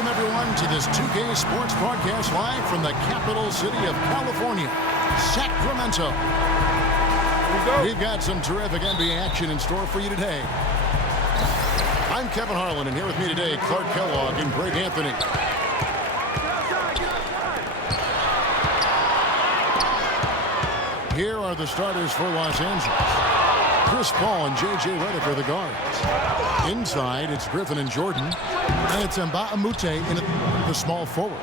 Welcome, everyone, to this 2K Sports broadcast live from the capital city of California, Sacramento. We've got some terrific NBA action in store for you today. I'm Kevin Harlan, and here with me today, Clark Kellogg and Greg Anthony. Here are the starters for Los Angeles. Chris Paul and J.J. Redick are the guards. Inside, it's Griffin and Jordan. And it's Mbah a Moute in the small forward.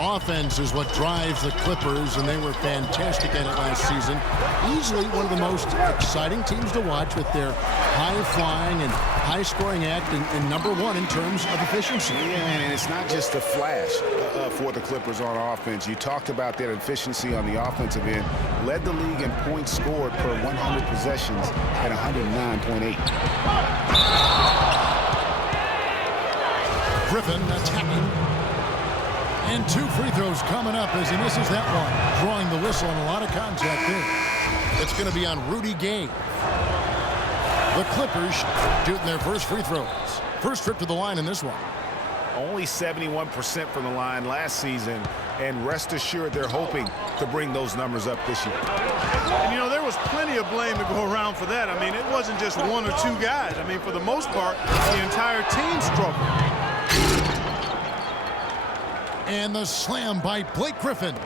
Offense is what drives the Clippers, and they were fantastic at it last season. Easily one of the most exciting teams to watch with their high-flying and high-scoring act and number one in terms of efficiency. Yeah, and it's not just a flash for the Clippers on offense. You talked about their efficiency on the offensive end. Led the league in points scored per 100 possessions at 109.8. Griffin attacking. And 2 free throws coming up as he misses that one. Drawing the whistle and a lot of contact there. It's going to be on Rudy Gay. The Clippers shooting their first free throws. First trip to the line in this one. Only 71% from the line last season, and rest assured they're hoping to bring those numbers up this year. And, you know, there was plenty of blame to go around for that. I mean, it wasn't just 1 or 2 guys. I mean, for the most part, the entire team struggled. And the slam by Blake Griffin. The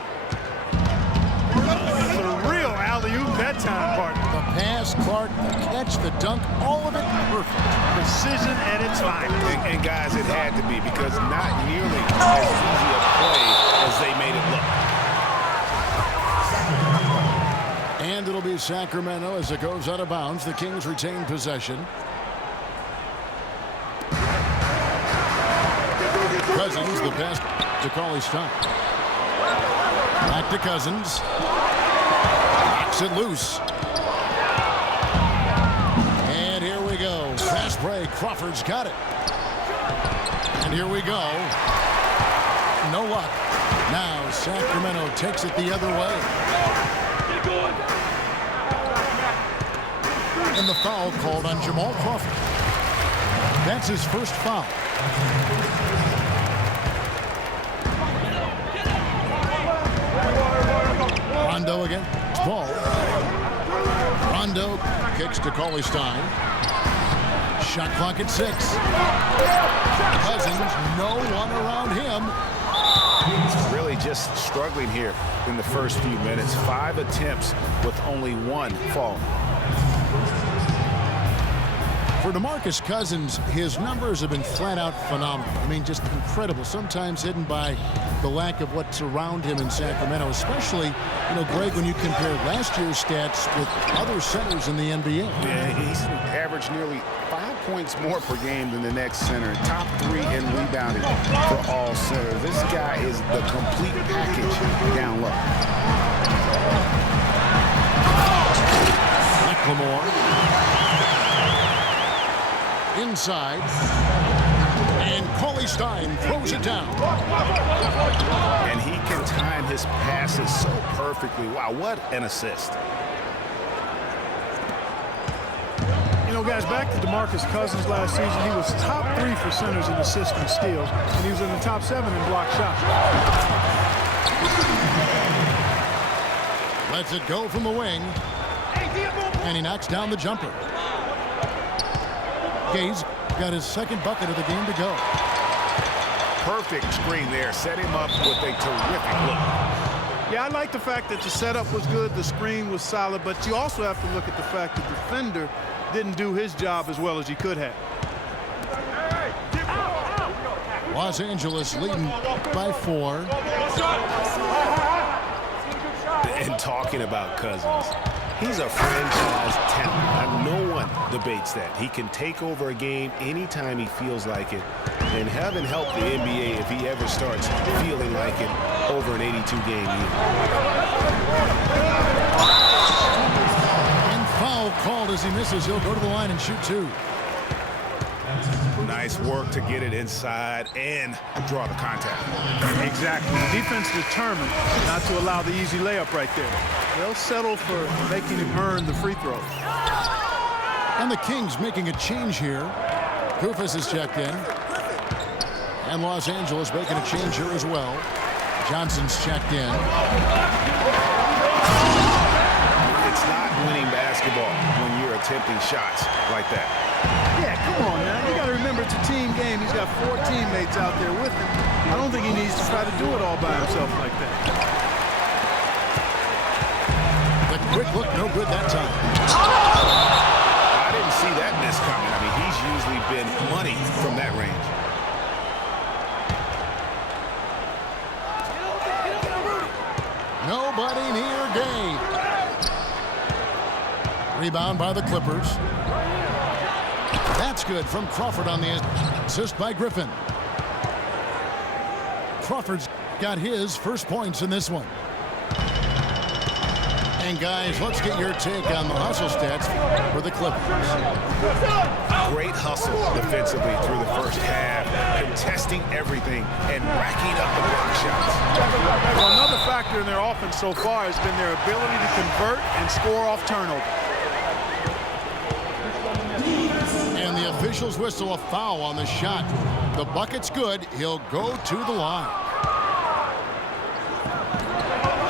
real alley-oop that time, partner. The pass, Clark, the catch, the dunk, all of it perfect. Precision at its finest. And guys, it had to be, because not nearly as easy a play as they made it look. And it'll be Sacramento as it goes out of bounds. The Kings retain possession. Cousins, the pass to Cauley-Stein. Back to Cousins. Knocks it loose. And here we go. Fast break. Crawford's got it. And here we go. No luck. Now Sacramento takes it the other way. And the foul called on Jamal Crawford. That's his first foul. Rondo again. It's Paul. Rondo kicks to Cauley-Stein. Shot clock at 6. Cousins, no one around him. He's really just struggling here in the first few minutes. 5 attempts with only 1 fall. For DeMarcus Cousins, his numbers have been flat out phenomenal. I mean, just incredible. Sometimes hidden by the lack of what's around him in Sacramento, especially, you know, Greg, when you compare last year's stats with other centers in the NBA. Yeah, he's averaged nearly 5 points more per game than the next center. Top 3 in rebounding for all centers. This guy is the complete package down low. McLemore. Inside. And Cauley-Stein throws it down. And he can time his passes so perfectly. Wow, what an assist. You know, guys, back to DeMarcus Cousins last season, he was top 3 for centers in assists and steals, and he was in the top 7 in block shots. Lets it go from the wing. And he knocks down the jumper. Gay's got his second bucket of the game to go. Perfect screen there. Set him up with a terrific look. Yeah, I like the fact that the setup was good, the screen was solid, but you also have to look at the fact that the defender didn't do his job as well as he could have. Los Angeles leading by 4. And talking about Cousins, he's a franchise talent. No one debates that. He can take over a game anytime he feels like it. And heaven help the NBA if he ever starts feeling like it over an 82-game year. And foul called as he misses. He'll go to the line and shoot 2. Nice work to get it inside and draw the contact. Exactly. The defense determined not to allow the easy layup right there. They'll settle for making him earn the free throw. And the Kings making a change here. Kufis is checked in. And Los Angeles making a change here as well. Johnson's checked in. It's not winning basketball when you're attempting shots like that. Yeah, come on now. You got to remember it's a team game. He's got 4 teammates out there with him. I don't think he needs to try to do it all by himself like that. The quick look, no good that time. I didn't see that miss coming. I mean, he's usually been money from that range. Nobody near Gay. Rebound by the Clippers. That's good from Crawford on the assist by Griffin. Crawford's got his first points in this one. And guys, let's get your take on the hustle stats for the Clippers. Great hustle defensively through the first half, contesting everything and racking up the block shots. Well, another factor in their offense so far has been their ability to convert and score off turnover. And the officials whistle a foul on the shot. The bucket's good. He'll go to the line.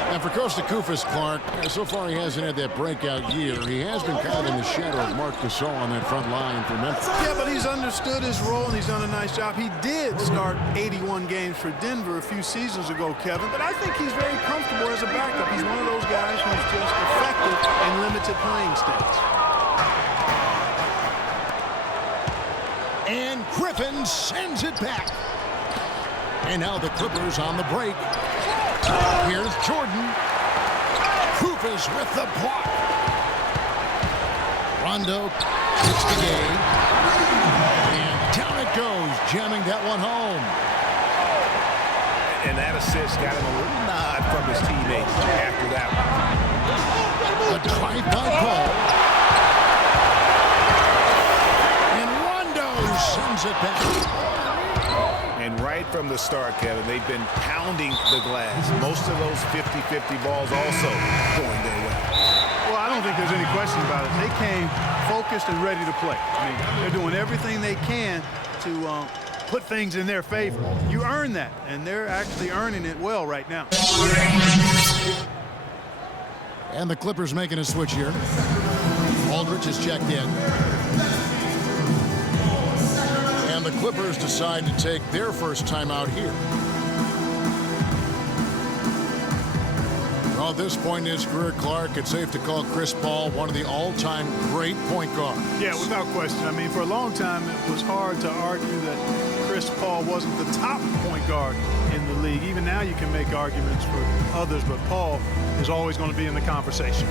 And for Coach Kufis, Clark, so far he hasn't had that breakout year. He has been kind of in the shadow of Marc Gasol on that front line for Memphis. Yeah, but he's understood his role and he's done a nice job. He did start 81 games for Denver a few seasons ago, Kevin, but I think he's very comfortable as a backup. He's one of those guys who's just effective in limited playing stints. And Griffin sends it back. And now the Clippers on the break. Here's Jordan. Kufis with the block. Rondo hits the game. And down it goes, jamming that one home. And that assist got him a little nod from his teammates after that one. A drive by Paul. And Rondo sends it back. And right from the start, Kevin, they've been pounding the glass. Most of those 50-50 balls also going their way. Well, I don't think there's any question about it. They came focused and ready to play. I mean, they're doing everything they can to put things in their favor. You earn that, and they're actually earning it well right now. And the Clippers making a switch here. Aldridge is checked in. And the Clippers decide to take their first timeout here. Well, at this point in his career, Clark, it's safe to call Chris Paul one of the all-time great point guards. Yeah, without question. I mean, for a long time, it was hard to argue that Chris Paul wasn't the top point guard in the league. Even now, you can make arguments for others, but Paul is always going to be in the conversation.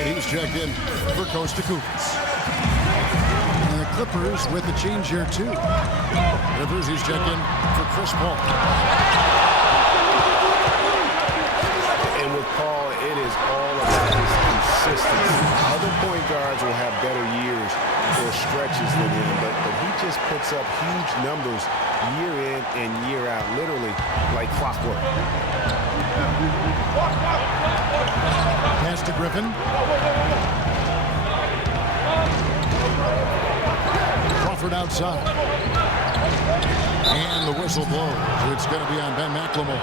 He's checked in for Coach Kufis. And the Clippers with the change here too. Clippers, he's checked in for Chris Paul. And with Paul, it is all about his consistency. Other point guards will have better years or stretches than him, but he just puts up huge numbers year in and year out, literally like clockwork. Pass to Griffin. Crawford outside. And the whistle blows. It's going to be on Ben McLemore.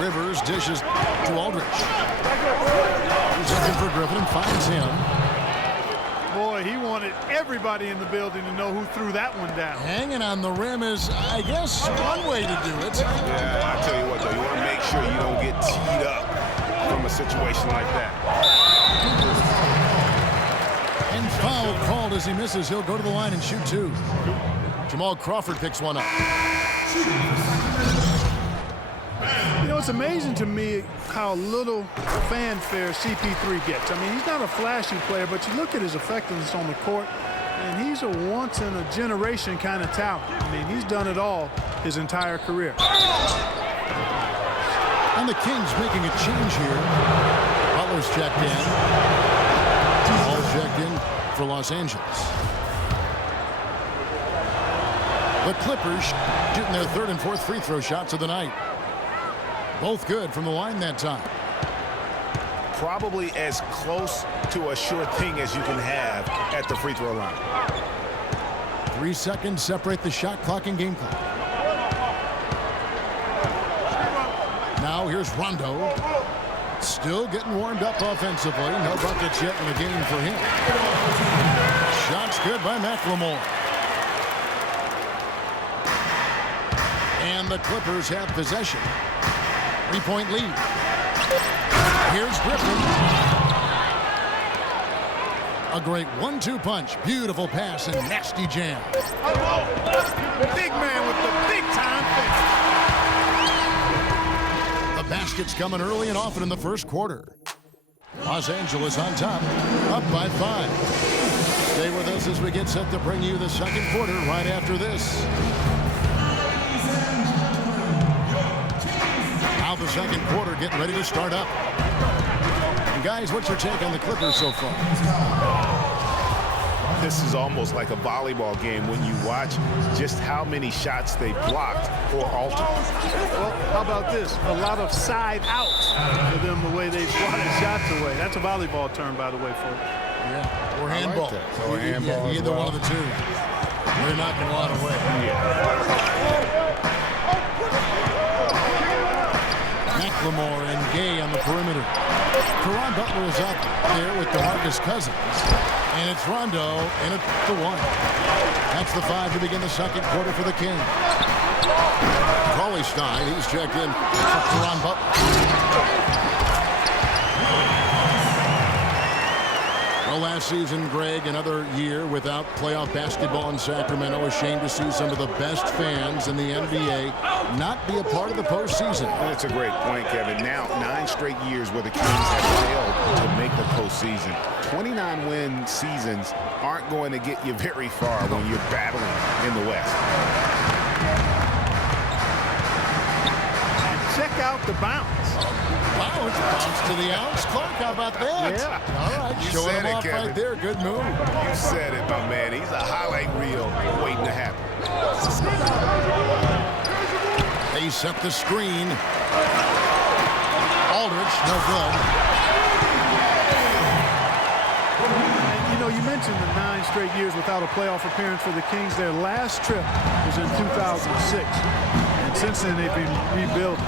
Rivers dishes to Aldridge. He's looking for Griffin and finds him. Boy, he wanted everybody in the building to know who threw that one down. Hanging on the rim is, I guess, one way to do it. Yeah, I tell you what, though, you want to make sure you don't get teed up from a situation like that. And foul called as he misses. He'll go to the line and shoot two. Jamal Crawford picks one up. You know, it's amazing to me how little fanfare CP3 gets. I mean, he's not a flashy player, but you look at his effectiveness on the court, and he's a once-in-a-generation kind of talent. I mean, he's done it all his entire career. And the Kings making a change here. Butler's checked in. Ball's checked in for Los Angeles. The Clippers shooting their third and fourth free throw shots of the night. Both good from the line that time. Probably as close to a sure thing as you can have at the free throw line. 3 seconds separate the shot clock and game clock. Now here's Rondo. Still getting warmed up offensively. No buckets yet in the game for him. Shots good by McLemore. And the Clippers have possession. 3-point lead. Here's Griffin. A great 1-2 punch. Beautiful pass and nasty jam. Big man with the big-time finish. The basket's coming early and often in the first quarter. Los Angeles on top, up by 5. Stay with us as we get set to bring you the second quarter right after this. Now the second quarter getting ready to start up. And guys, what's your take on the Clippers so far? This is almost like a volleyball game when you watch just how many shots they blocked or altered. Well, how about this? A lot of side outs for them the way they swatted shots away. That's a volleyball term, by the way, folks. Yeah, or handball. Like or handball either one of the two. They're knocking a lot away. McLemore and Gay on the perimeter. Caron Butler is up there with DeMarcus Cousins. And it's Rondo, and it's the 1. That's the 5 to begin the second quarter for the Kings. Cauley Stein, he's checked in for Caron Butler. Well, last season, Greg, another year without playoff basketball in Sacramento. Ashamed to see some of the best fans in the NBA not be a part of the postseason. That's a great point, Kevin. Now, 9 straight years where the Kings have failed to make the postseason. 29-win seasons aren't going to get you very far when you're battling in the West. And check out the bounce. Bounce to the ounce clock. How about that? Yeah. All right, You showing said him it, off Kevin. right there. Good move. You said it, my man. He's a highlight reel waiting to happen. They set the screen. Aldridge, no good. And, you know, you mentioned the 9 straight years without a playoff appearance for the Kings. Their last trip was in 2006. And since then, they've been rebuilding.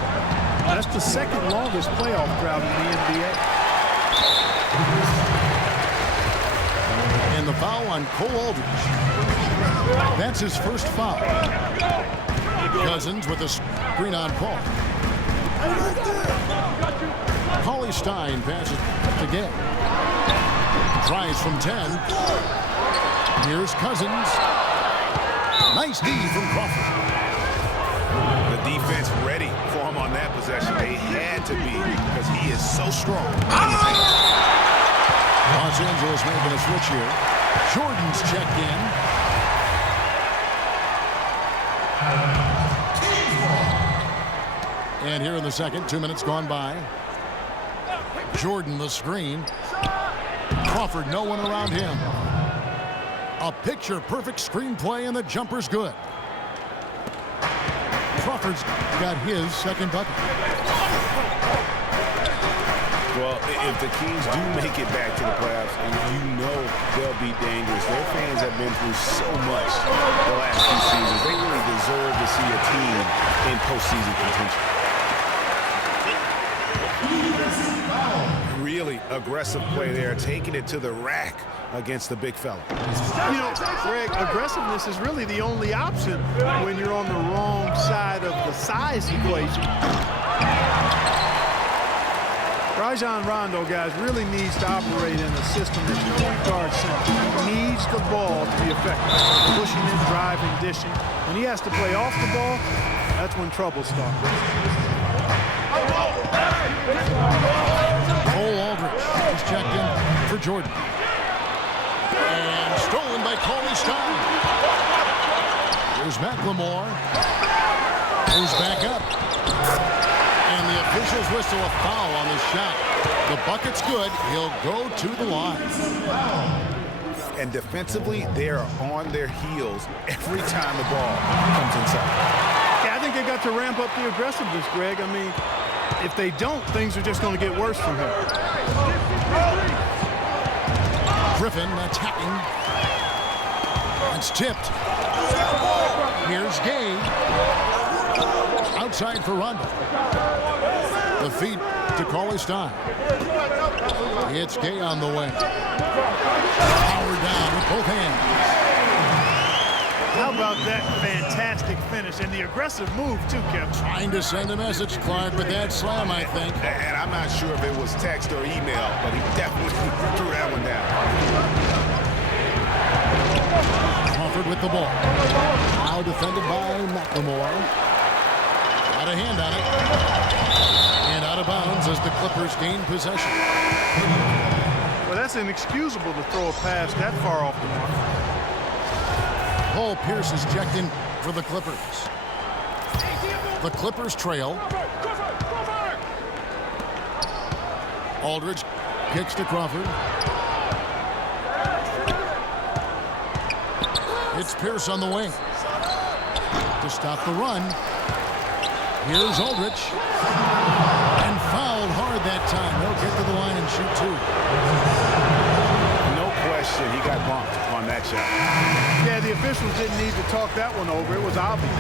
That's the second longest playoff drought in the NBA. And the foul on Cole Aldridge. That's his first foul. Cousins with a screen on Paul. Cauley Stein passes again. Tries from 10. Here's Cousins. Nice D from Crawford. The defense ready for him on that possession. They had to be because he is so strong. Los Angeles making a switch here. Jordan's checked in. And here in the second, 2 minutes gone by. Jordan the screen. Crawford, no one around him. A picture-perfect screenplay, and the jumper's good. Crawford's got his second bucket. Well, if the Kings do make it back to the playoffs, and you know they'll be dangerous. Their fans have been through so much the last few seasons. They really deserve to see a team in postseason contention. Really aggressive play there, taking it to the rack against the big fella. You know, Greg, aggressiveness is really the only option when you're on the wrong side of the size equation. Rajon Rondo, guys, really needs to operate in a system that's point guard centric. He needs the ball to be effective. Pushing and driving, dishing. When he has to play off the ball, that's when trouble starts. Cole Aldridge is checked in for Jordan. And stolen by Cauley Stein. Here's McLemore. Goes back up. And the officials whistle a foul on the shot. The bucket's good. He'll go to the line. And defensively, they are on their heels every time the ball comes inside. Yeah, I think they got to ramp up the aggressiveness, Greg. I mean, if they don't, things are just going to get worse from here. Griffin attacking. It's tipped. Here's Gay. Outside for Rondo. The feed to Cauley Stein. It's Gay on the way. Power down with both hands. How about that fantastic finish and the aggressive move, too, Kevin? Trying to send a message, Clark, with that slam, I think. And I'm not sure if it was text or email, but he definitely threw that one down. Crawford with the ball. Now defended by McLemore. Got a hand on it. And out of bounds as the Clippers gain possession. Well, that's inexcusable to throw a pass that far off the mark. Paul Pierce is checked in for the Clippers. The Clippers trail. Aldridge kicks to Crawford. It's Pierce on the wing. To stop the run. Here's Aldridge. And fouled hard that time. He'll get to the line and shoot two. No question, he got bumped on that shot. Yeah, the officials didn't need to talk that one over. It was obvious.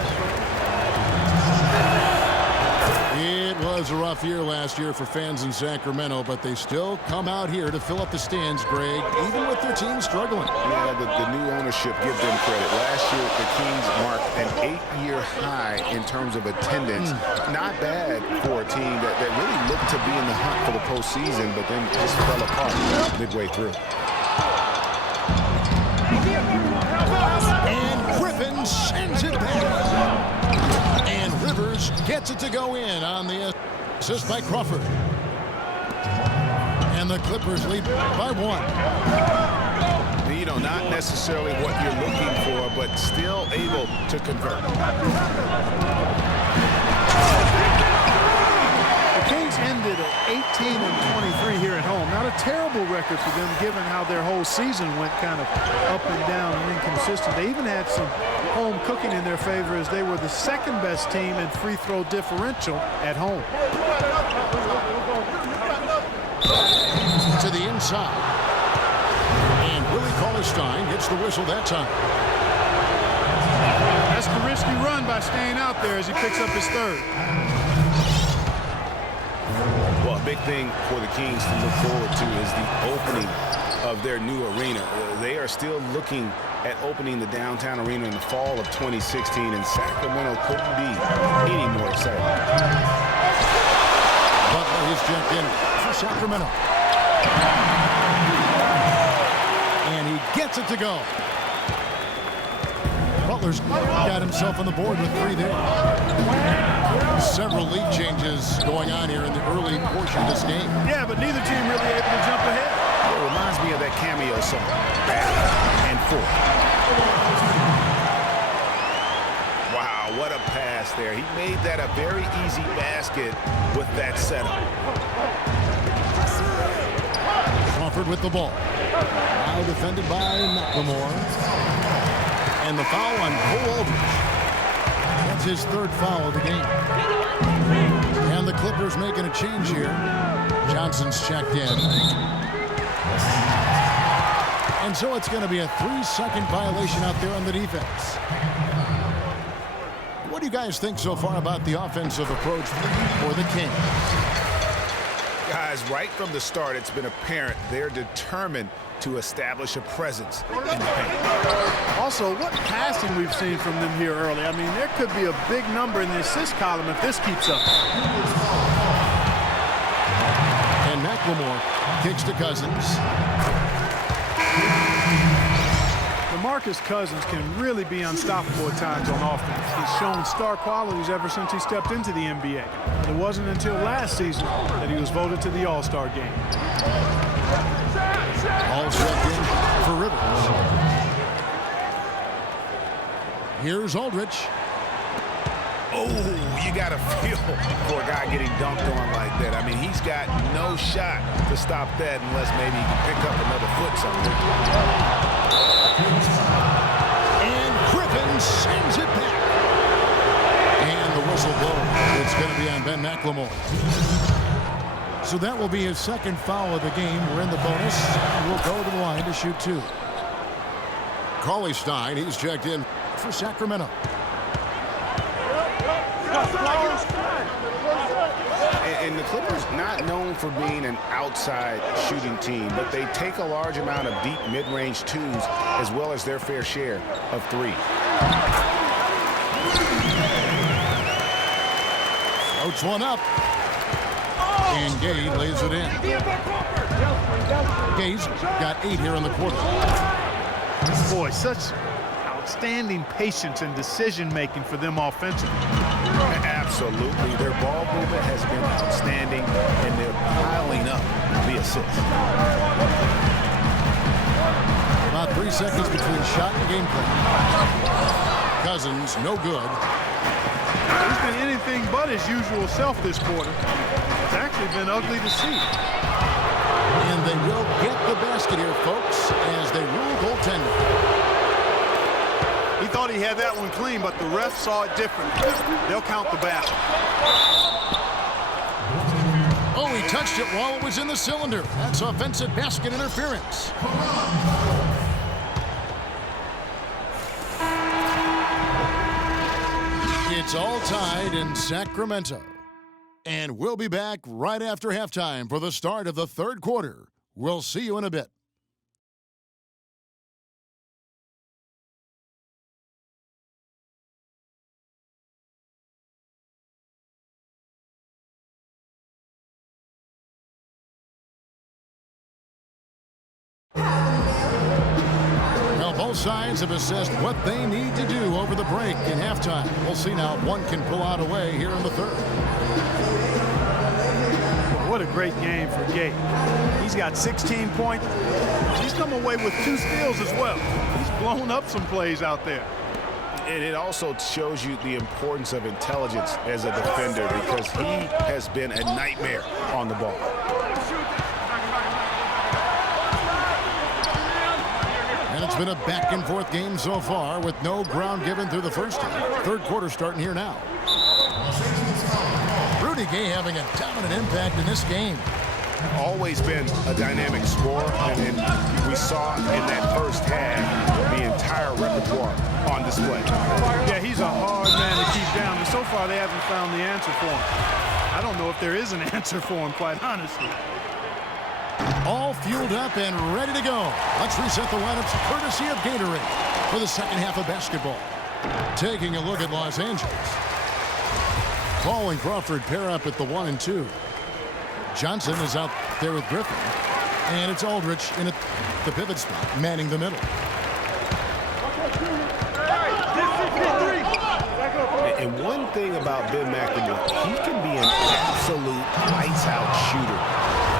It was a rough year last year for fans in Sacramento, but they still come out here to fill up the stands, Greg, even with their team struggling. Yeah, the new ownership, give them credit. Last year, the Kings marked an 8-year high in terms of attendance. Not bad for a team that really looked to be in the hunt for the postseason, but then just fell apart midway through. And Griffin sends it back. And Rivers gets it to go in on the assist by Crawford. And the Clippers lead by one. You know, not necessarily what you're looking for, but still able to convert. The Kings ended at 18-23 here at home. Not a terrible record for them, given how their whole season went kind of up and down and inconsistent. They even had some home cooking in their favor, as they were the second best team in free throw differential at home. To the inside. And Willie Cauley-Stein gets the whistle that time. That's the risky run by staying out there as he picks up his third. Well, a big thing for the Kings to look forward to is the opening of their new arena. They are still looking at opening the downtown arena in the fall of 2016, and Sacramento couldn't be any more excited. Butler is checked in for Sacramento. And he gets it to go. Butler's got himself on the board with three there. Several lead changes going on here in the early portion of this game. Yeah, but neither team really able to jump ahead. It reminds me of that cameo song, Back and Forth. Wow, what a pass there. He made that a very easy basket with that setup. Crawford with the ball. Now defended by McLemore. And the foul on Cole Aldridge. That's his third foul of the game. And the Clippers making a change here. Johnson's checked in. And so it's going to be a 3-second violation out there on the defense. What do you guys think so far about the offensive approach for the Kings? Guys, right from the start, it's been apparent they're determined to establish a presence in the paint. Also, what passing we've seen from them here early. I mean, there could be a big number in the assist column if this keeps up. And McLemore kicks to Cousins. The DeMarcus Cousins can really be unstoppable at times on offense. He's shown star qualities ever since he stepped into the NBA. It wasn't until last season that he was voted to the All-Star game. All swept in for Rivers. Here's Aldridge. Oh, you got to feel for a guy getting dunked on like that. I mean, he's got no shot to stop that unless maybe he can pick up another foot somewhere. And Griffin sends it back. And the whistle blows. It's going to be on Ben McLemore. So that will be his second foul of the game. We're in the bonus. We'll go to the line to shoot two. Cauley Stein, he's checked in for Sacramento. And the Clippers not known for being an outside shooting team, but they take a large amount of deep mid-range twos as well as their fair share of three. Floats one up. And Gay lays it in. Gay's got 8 here in the quarter. Boy, such outstanding patience and decision-making for them offensively. Absolutely. Their ball movement has been outstanding, and they're piling up the assists. About 3 seconds between shot and gameplay. Cousins, no good. He's been anything but his usual self this quarter. It's actually been ugly to see. And they will get the basket here, folks, as they rule goaltending. He thought he had that one clean, but the ref saw it differently. They'll count the basket. Oh, he touched it while it was in the cylinder. That's offensive basket interference. It's all tied in Sacramento. And we'll be back right after halftime for the start of the third quarter. We'll see you in a bit. Both sides have assessed what they need to do over the break in halftime. We'll see now if one can pull out away here in the third. What a great game for Gay. He's got 16 points. He's come away with 2 steals as well. He's blown up some plays out there. And it also shows you the importance of intelligence as a defender, because he has been a nightmare on the ball. And it's been a back-and-forth game so far with no ground given through the first half. Third quarter starting here now. Rudy Gay having a dominant impact in this game. Always been a dynamic scorer, and then we saw in that first half the entire repertoire on display. Yeah, he's a hard man to keep down, and so far they haven't found the answer for him. I don't know if there is an answer for him, quite honestly. All fueled up and ready to go. Let's reset the lineups courtesy of Gatorade for the second half of basketball. Taking a look at Los Angeles. Paul and Crawford pair up at the 1 and 2. Johnson is out there with Griffin. And it's Aldridge in the pivot spot, manning the middle. And one thing about Ben McLemore, he can be an absolute lights-out shooter.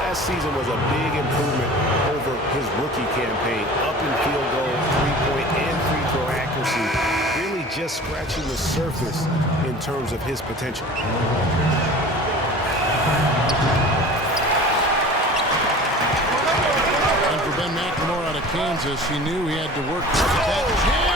Last season was a big improvement over his rookie campaign. Up in field goal, three-point, and free throw accuracy. Really just scratching the surface in terms of his potential. And for Ben McLemore out of Kansas, he knew he had to work for that jam.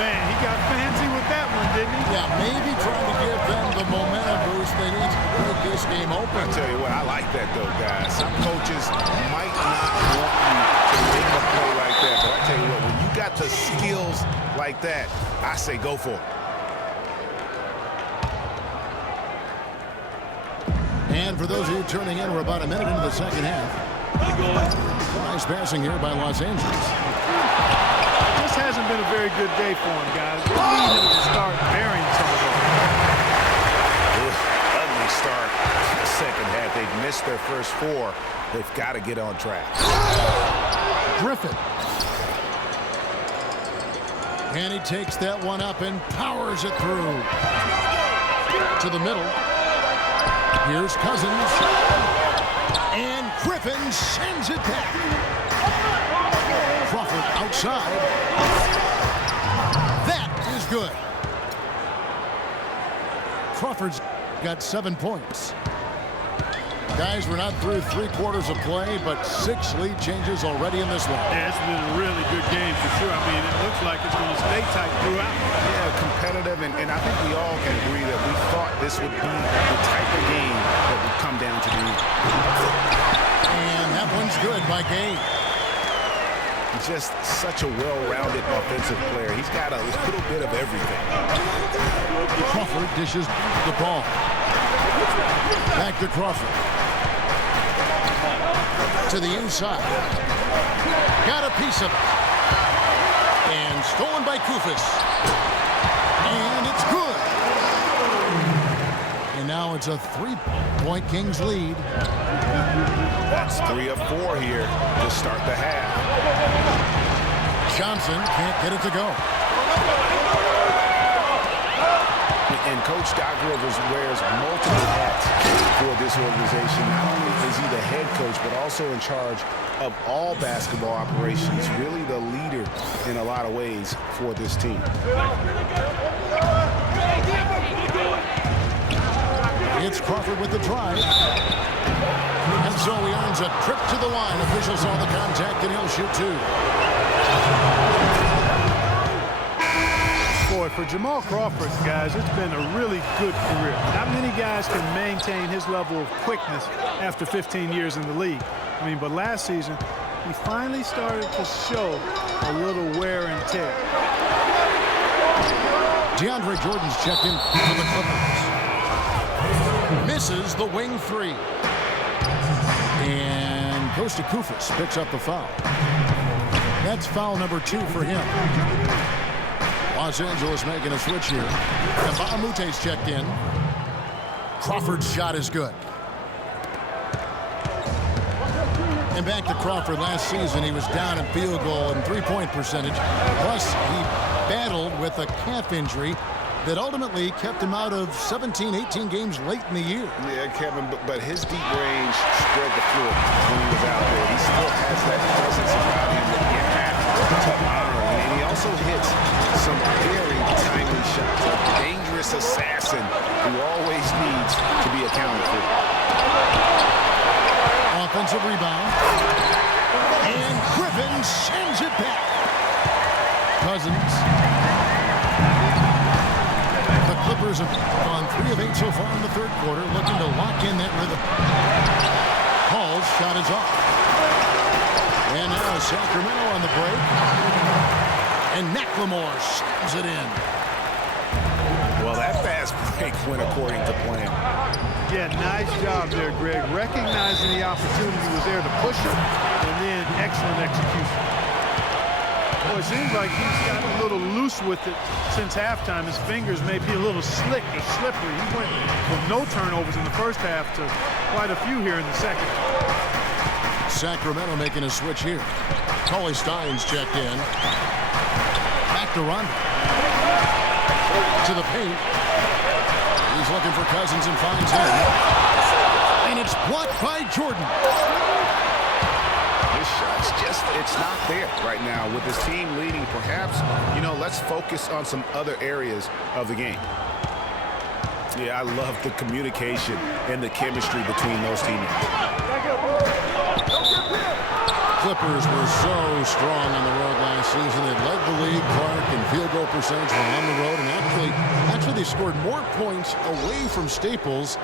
Man, he got fancy with that one, didn't he? Yeah, maybe trying to give them the momentum boost they need to break this game open. I tell you what, I like that though, guys. Some coaches might not want you to make a play like that, but I tell you what, when you got the skills like that, I say go for it. And for those of you turning in, we're about a minute into the second half. Nice passing here by Los Angeles. This hasn't been a very good day for him, guys. We need him to start bearing some of it. Ugly start to the second half. They've missed their first 4. They've got to get on track. Griffin. And he takes that one up and powers it through. To the middle. Here's Cousins. And Griffin sends it back. Crawford outside. That is good. Crawford's got 7 points. Guys, we're not through 3 quarters of play, but 6 lead changes already in this one. Yeah, it's been a really good game for sure. I mean, it looks like it's going to stay tight throughout. Yeah, competitive, and I think we all can agree that we thought this would be the type of game that would come down to the end. And that one's good by Gabe. He's just such a well-rounded offensive player. He's got a little bit of everything. Crawford dishes the ball. Back to Crawford. To the inside. Got a piece of it. And stolen by Kufis. And it's good. And now it's a 3-point Kings lead. That's 3 of 4 here to start the half. Johnson can't get it to go. And Coach Doc Rivers wears multiple hats for this organization. Not only is he the head coach, but also in charge of all basketball operations, really the leader in a lot of ways for this team. It's Crawford with the drive. And so he earns a trip to the line. Officials saw the contact, and he'll shoot 2. Boy, for Jamal Crawford, guys, it's been a really good career. Not many guys can maintain his level of quickness after 15 years in the league. I mean, but last season, he finally started to show a little wear and tear. DeAndre Jordan's checked in for the Clippers. Misses the wing 3. And goes to Kufis, picks up the foul. That's foul number 2 for him. Los Angeles making a switch here. And Baamute's checked in. Crawford's shot is good. And back to Crawford. Last season, he was down in field goal and 3-point percentage. Plus, he battled with a calf injury that ultimately kept him out of 17, 18 games late in the year. Yeah, Kevin, but his deep range spread the floor when he was out there. He still has that presence about him that you have to honor. And he also hits some very timely shots. A dangerous assassin who always needs to be accounted for. Offensive rebound. And Griffin sends it back. Cousins. The Clippers have gone 3 of 8 so far in the 3rd quarter, looking to lock in that rhythm. Hall's shot is off. And now Sacramento on the break. And McLemore slams it in. Well, that fast break went according to plan. Yeah, nice job there, Greg. Recognizing the opportunity was there to push him, and then excellent execution. Well, it seems like he's gotten a little loose with it since halftime. His fingers may be a little slick or slippery. He went from no turnovers in the first half to quite a few here in the second. Sacramento making a switch here. Cauley Stein's checked in. Back to Rondo. To the paint. He's looking for Cousins and finds him. And it's blocked by Jordan. This shot's just, it's not there right now. With this team leading, perhaps, let's focus on some other areas of the game. Yeah, I love the communication and the chemistry between those teammates. Clippers were so strong on the road last season. They led the league, Clark, in field goal percentage while on the road. And actually they scored more points away from Staples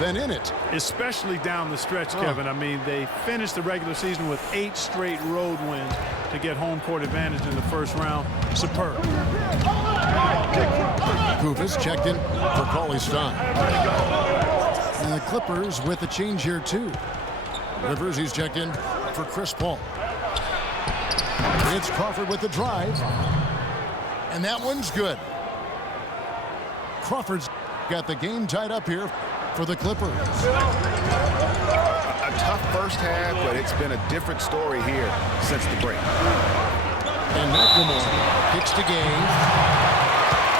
than in it. Especially down the stretch, Kevin. I mean, they finished the regular season with 8 straight road wins to get home court advantage in the first round. Superb. Kufis checked in for Cauley Stein. And the Clippers with a change here, too. Rivers, he's checked in for Chris Paul. It's Crawford with the drive. And that one's good. Crawford's got the game tied up here for the Clippers. tough first half, but it's been a different story here since the break. And McLemore kicks to Gay.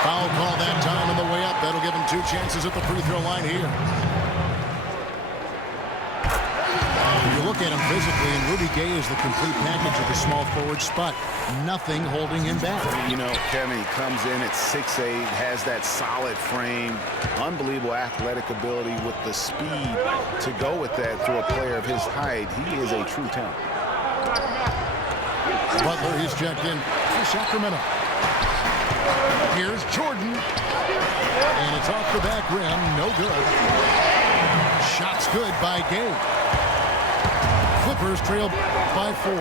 Foul call that time on the way up. That'll give him 2 chances at the free throw line here. You look at him physically, and Rudy Gay is the complete package of the small forward spot. Nothing holding him back. You know, Kevin, he comes in at 6'8", has that solid frame, unbelievable athletic ability with the speed to go with that for a player of his height. He is a true talent. Butler, he's checked in for Sacramento. Here's Jordan. And it's off the back rim. No good. Shot's good by Gay. Clippers trail by 4.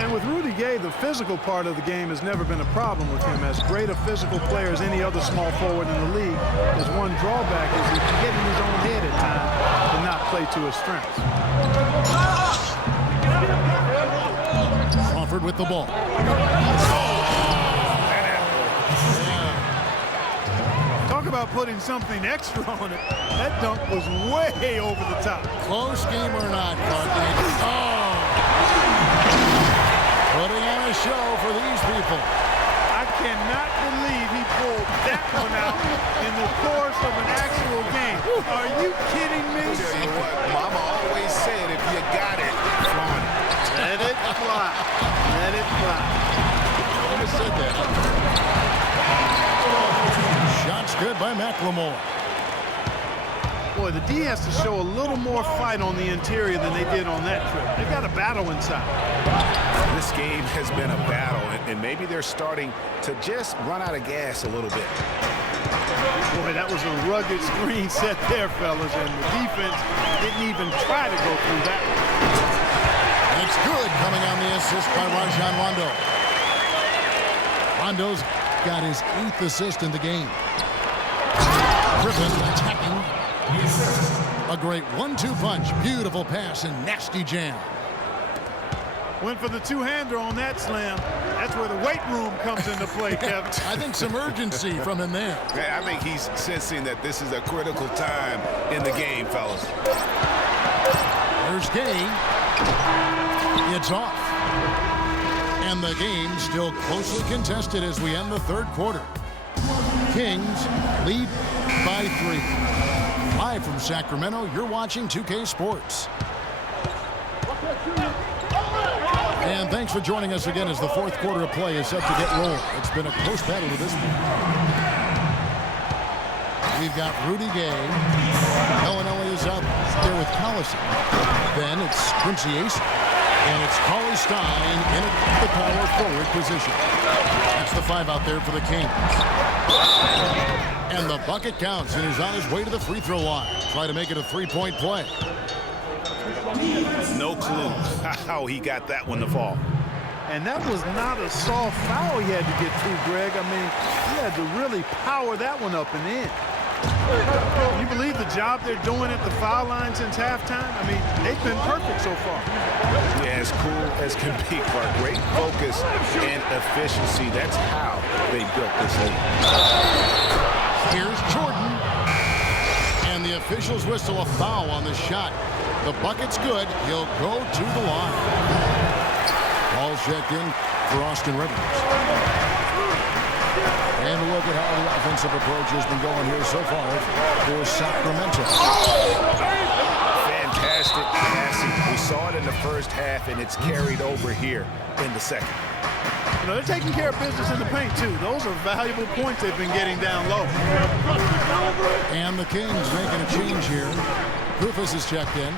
And with Rudy Gay, the physical part of the game has never been a problem with him. As great a physical player as any other small forward in the league, his one drawback is he can get in his own head at times and not play to his strengths. Crawford with the ball. Talk about putting something extra on it. That dunk was way over the top. Close game or not, Clark. Oh! Putting on a show for these people. I cannot believe he pulled that one out in the course of an actual game. Are you kidding me? I'll tell you what, Mama always said, if you got it, flaunt it. Let it fly. Let it fly. I just said that. Shots good by McLemore. Boy, the D has to show a little more fight on the interior than they did on that trip. They've got a battle inside. This game has been a battle, and maybe they're starting to just run out of gas a little bit. Boy, that was a rugged screen set there, fellas, and the defense didn't even try to go through that one. It's good, coming on the assist by Rajon Rondo. Rondo's got his 8th assist in the game. Griffin attacking. A great 1-2 punch. Beautiful pass and nasty jam. Went for the two-hander on that slam. That's where the weight room comes into play, Kevin. I think some urgency from him there. I think he's sensing that this is a critical time in the game, fellas. There's Gay. It's off. And the game still closely contested as we end the 3rd quarter. Kings lead by 3. Live from Sacramento, you're watching 2K Sports. And thanks for joining us again as the 4th quarter of play is set to get rolling. It's been a close battle to this point. We've got Rudy Gay. Bellinelli is out there with Collison. Then it's Quincy Ace. And it's Cauley Stein in the power forward position. That's the 5 out there for the Kings. And the bucket counts, and he's on his way to the free throw line. Try to make it a 3-point play. No clue how he got that one to fall. And that was not a soft foul he had to get through, Greg. I mean, he had to really power that one up and in. You believe the job they're doing at the foul line since halftime? I mean, they've been perfect so far. Yeah, as cool as can be, Clark. Great focus and efficiency. That's how they built this league. Here's Jordan. And the officials whistle a foul on the shot. The bucket's good. He'll go to the line. Ball's checked in for Austin Rivers. And a look at how the offensive approach has been going here so far for Sacramento. Fantastic passing. We saw it in the first half, and it's carried over here in the second. You know, they're taking care of business in the paint, too. Those are valuable points they've been getting down low. And the Kings making a change here. Rufus is checked in.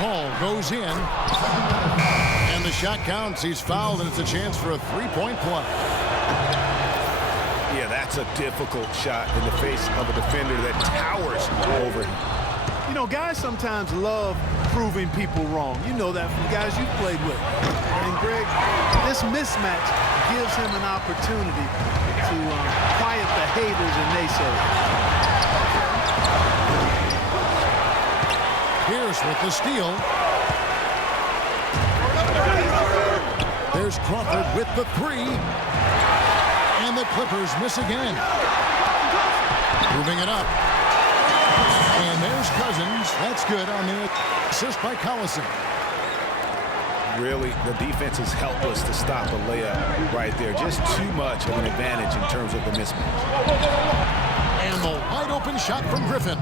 Paul goes in. And the shot counts. He's fouled, and it's a chance for a 3-point play. Yeah, that's a difficult shot in the face of a defender that towers over him. You know, guys sometimes love proving people wrong. You know that from guys you've played with. And, Greg, this mismatch gives him an opportunity to quiet the haters and naysayers. Pierce with the steal. There's Crawford with the 3. And the Clippers miss again. Moving it up. And there's Cousins. That's good on the assist by Collison. Really, the defense is helpless to stop a layup right there. Just too much of an advantage in terms of the mismatch. And the wide open shot from Griffin.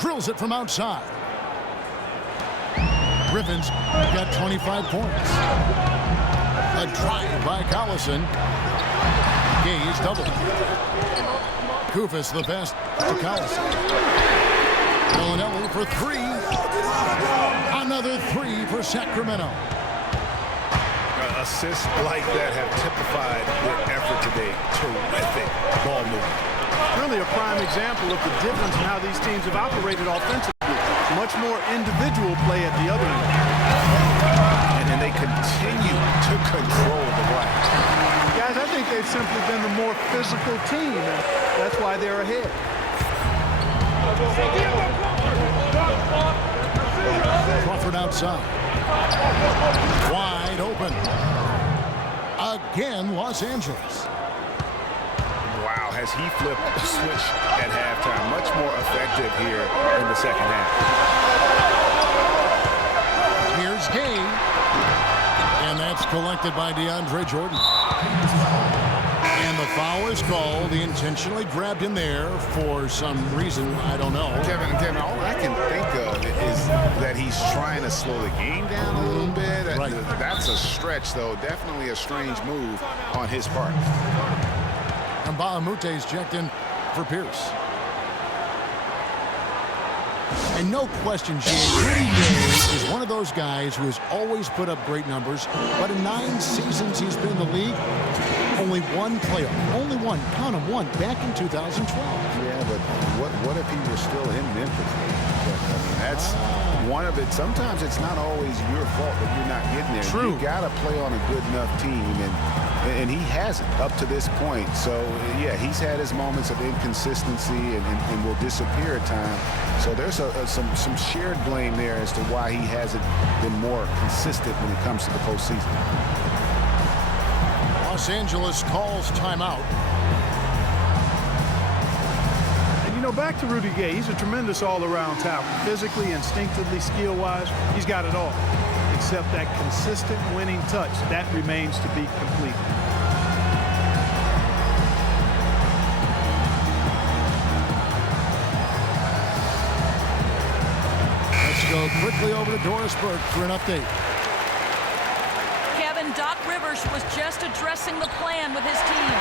Drills it from outside. Griffin's got 25 points. A drive by Collison. Gay's double. Kufis the best to Collison. Villanelli for three. Another three for Sacramento. Assists like that have typified their effort today. Terrific ball movement. Really a prime example of the difference in how these teams have operated offensively. Much more individual play at the other end. And they continue to control the glass. Guys, I think they've simply been the more physical team, and that's why they're ahead. Crawford outside. Wide open. Again, Los Angeles. Wow, has he flipped the switch at halftime? Much more effective here in the second half. Here's Gay. And that's collected by DeAndre Jordan. And the foul is called. He intentionally grabbed him there for some reason. I don't know. Kevin, all I can think of is that he's trying to slow the game down a little bit. Right. That's a stretch, though. Definitely a strange move on his part. And Bahamute's checked in for Pierce. And no question, Jay, Rudy Gay is one of those guys who has always put up great numbers, but in 9 seasons he's been in the league, only one playoff. Only one. Count him, one. Back in 2012. Yeah, but what if he was still in Memphis? I mean, that's one of it. Sometimes it's not always your fault that you're not getting there. True. You got to play on a good enough team, and he hasn't up to this point. So, yeah, he's had his moments of inconsistency and will disappear at times. So there's some shared blame there as to why he hasn't been more consistent when it comes to the postseason. Los Angeles calls timeout. And, you know, back to Rudy Gay, he's a tremendous all-around talent. Physically, instinctively, skill-wise, he's got it all. Except that consistent winning touch, that remains to be complete. Let's go quickly over to Doris Burke for an update. Kevin, Doc Rivers was just addressing the plan with his team.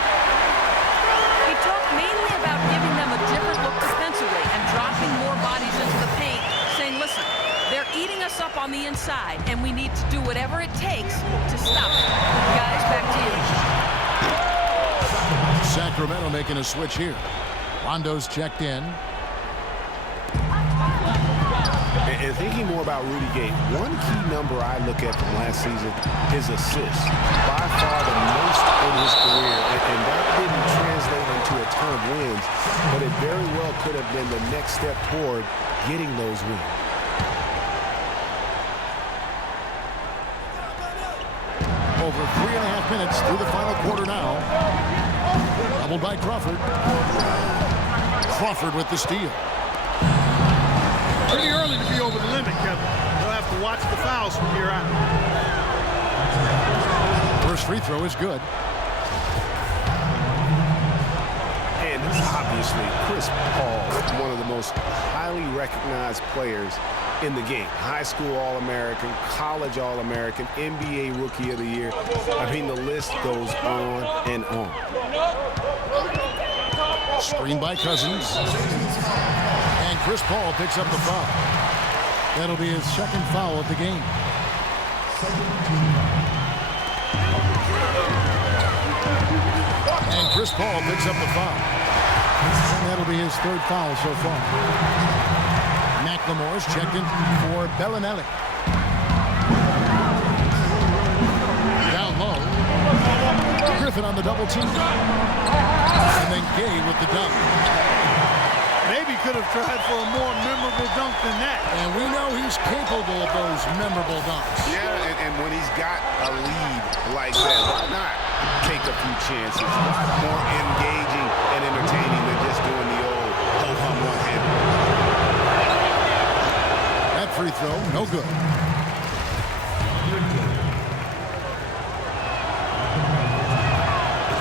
He talked mainly about giving them a different look defensively and dropping more bodies into the paint, saying, listen, they're eating us up on the inside, and we need to do whatever it takes to stop it. Guys, back to you. Sacramento making a switch here. Rondo's checked in. And thinking more about Rudy Gay, one key number I look at from last season is assists. By far the most in his career, and that didn't translate into a ton of wins, but it very well could have been the next step toward getting those wins. Over 3.5 minutes through the final quarter now. Doubled by Crawford. Crawford with the steal. Pretty early to be over the limit, Kevin. They'll have to watch the fouls from here out. First free throw is good. And obviously, Chris Paul, one of the most highly recognized players in the game. High school All-American, college All-American, NBA Rookie of the Year. I mean, the list goes on and on. Screen by Cousins. And Chris Paul picks up the foul. That'll be his second foul of the game. And Chris Paul picks up the foul. And that'll be his third foul so far. McLemore's checked in for Bellinelli. Down low. Griffin on the double team. And then Gay with the dunk. Maybe could have tried for a more memorable dunk than that. And we know he's capable of those memorable dunks. Yeah, and when he's got a lead like that, why not take a few chances? A lot more engaging and entertaining than just doing the old ho-hum one-handed. free throw, no good.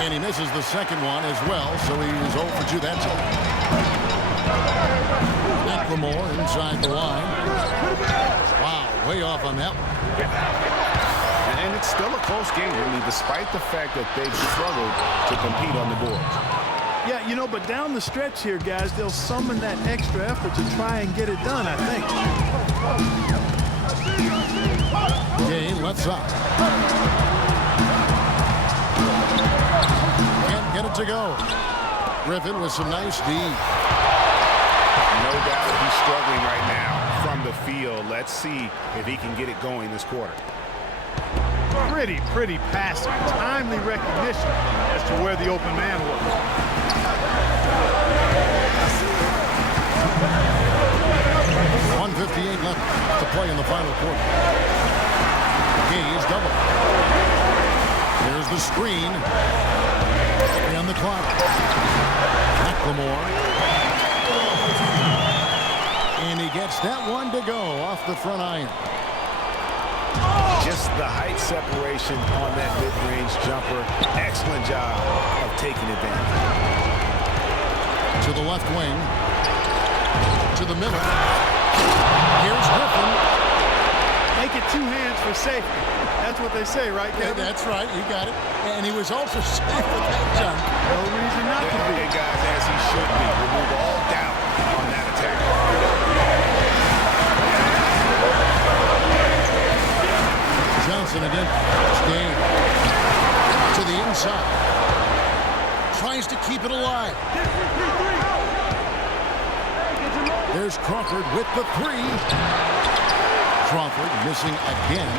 And he misses the second one as well, so he's 0 for 2 that time. McLemore inside the line. Wow, way off on that one. And it's still a close game, really, despite the fact that they've struggled to compete on the board. Yeah, you know, but down the stretch here, guys, they'll summon that extra effort to try and get it done, I think. Game left side. Can't get it to go. Griffin with some nice D. No doubt he's struggling right now from the field. Let's see if he can get it going this quarter. Pretty passing. Timely recognition as to where the open man was. .158 left to play in the final quarter. Gay is double. There's the screen. And the clock. McLemore. And he gets that one to go off the front iron. Just the height separation on that mid-range jumper. Excellent job of taking advantage. To the left wing. To the middle. Here's Griffin. Make it 2 hands for safety. That's what they say, right, Kevin? That's right. You got it. And he was also safe with that jump. No reason not to be. And guys, as he should be. Remove all doubt on that attack. Johnson again. Game. To the inside. Tries to keep it alive. There's Crawford with the 3. Crawford missing again.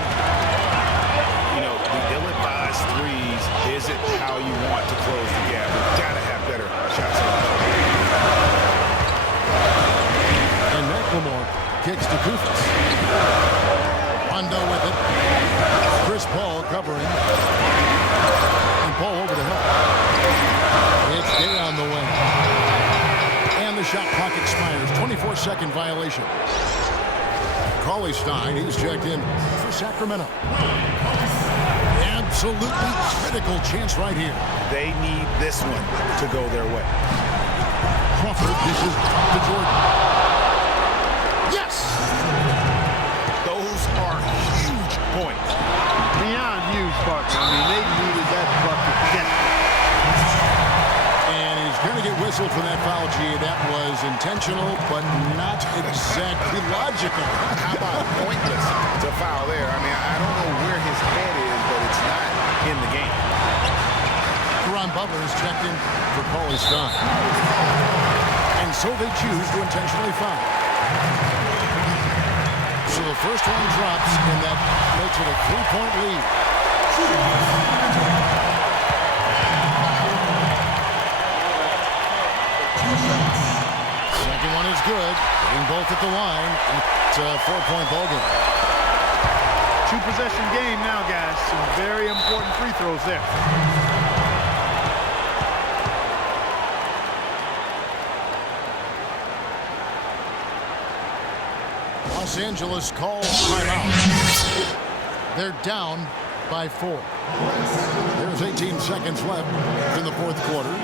You know, the ill-advised threes isn't how you want to close the gap. You've got to have better shot selection. And McLemore kicks to Kufis. Rondo with it. Chris Paul covering. And Paul over the hill. It's Gay on the wing. And the shot clock expires. 24-second violation. Cauley-Stein, he's checked in for Sacramento. Absolutely critical chance right here. They need this one to go their way. Crawford, this is to Jordan. Yes! Those are huge points. Beyond huge, partner. I mean, they needed that bucket to get. And he's going to get whistled for that foul, G. That was intentional, but not exactly logical. How about pointless to foul there? I mean, I don't know where his head is, but it's not in the game. Ron Butler is checked in for Cauley-Stein. And so they choose to intentionally foul. So the first one drops, and that makes it a 3-point lead. Second one is good. Getting both at the line. It's a 4-point ball game. 2-possession game now, guys. Some very important free throws there. Los Angeles calls timeout. They're down by 4. There's 18 seconds left in the fourth quarter.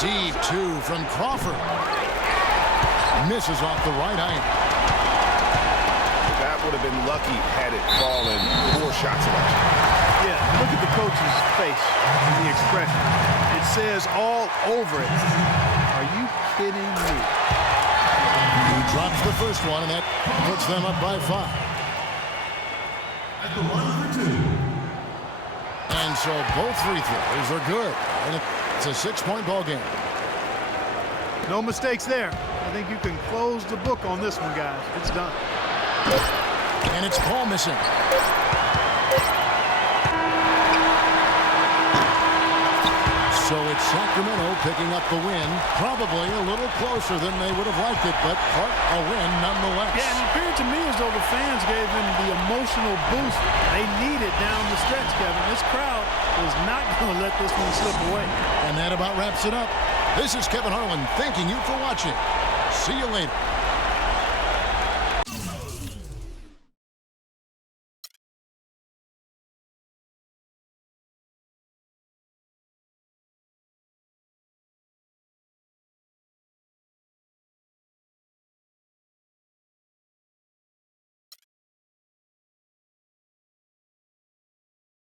Deep 2 from Crawford. Misses off the right iron. That would have been lucky had it fallen. Poor shot selection. Yeah, look at the coach's face and the expression. It says all over it. Are you kidding me? He drops the first one, and that puts them up by 5. At the line for 2. And so both free throws are good. And it's a 6-point ball game. No mistakes there. I think you can close the book on this one, guys. It's done. And it's Paul missing. So it's Sacramento picking up the win. Probably a little closer than they would have liked it, but part a win nonetheless. Yeah, and it appeared to me as though the fans gave them the emotional boost they needed down the stretch, Kevin. This crowd is not going to let this one slip away. And that about wraps it up. This is Kevin Harlan thanking you for watching. See you later.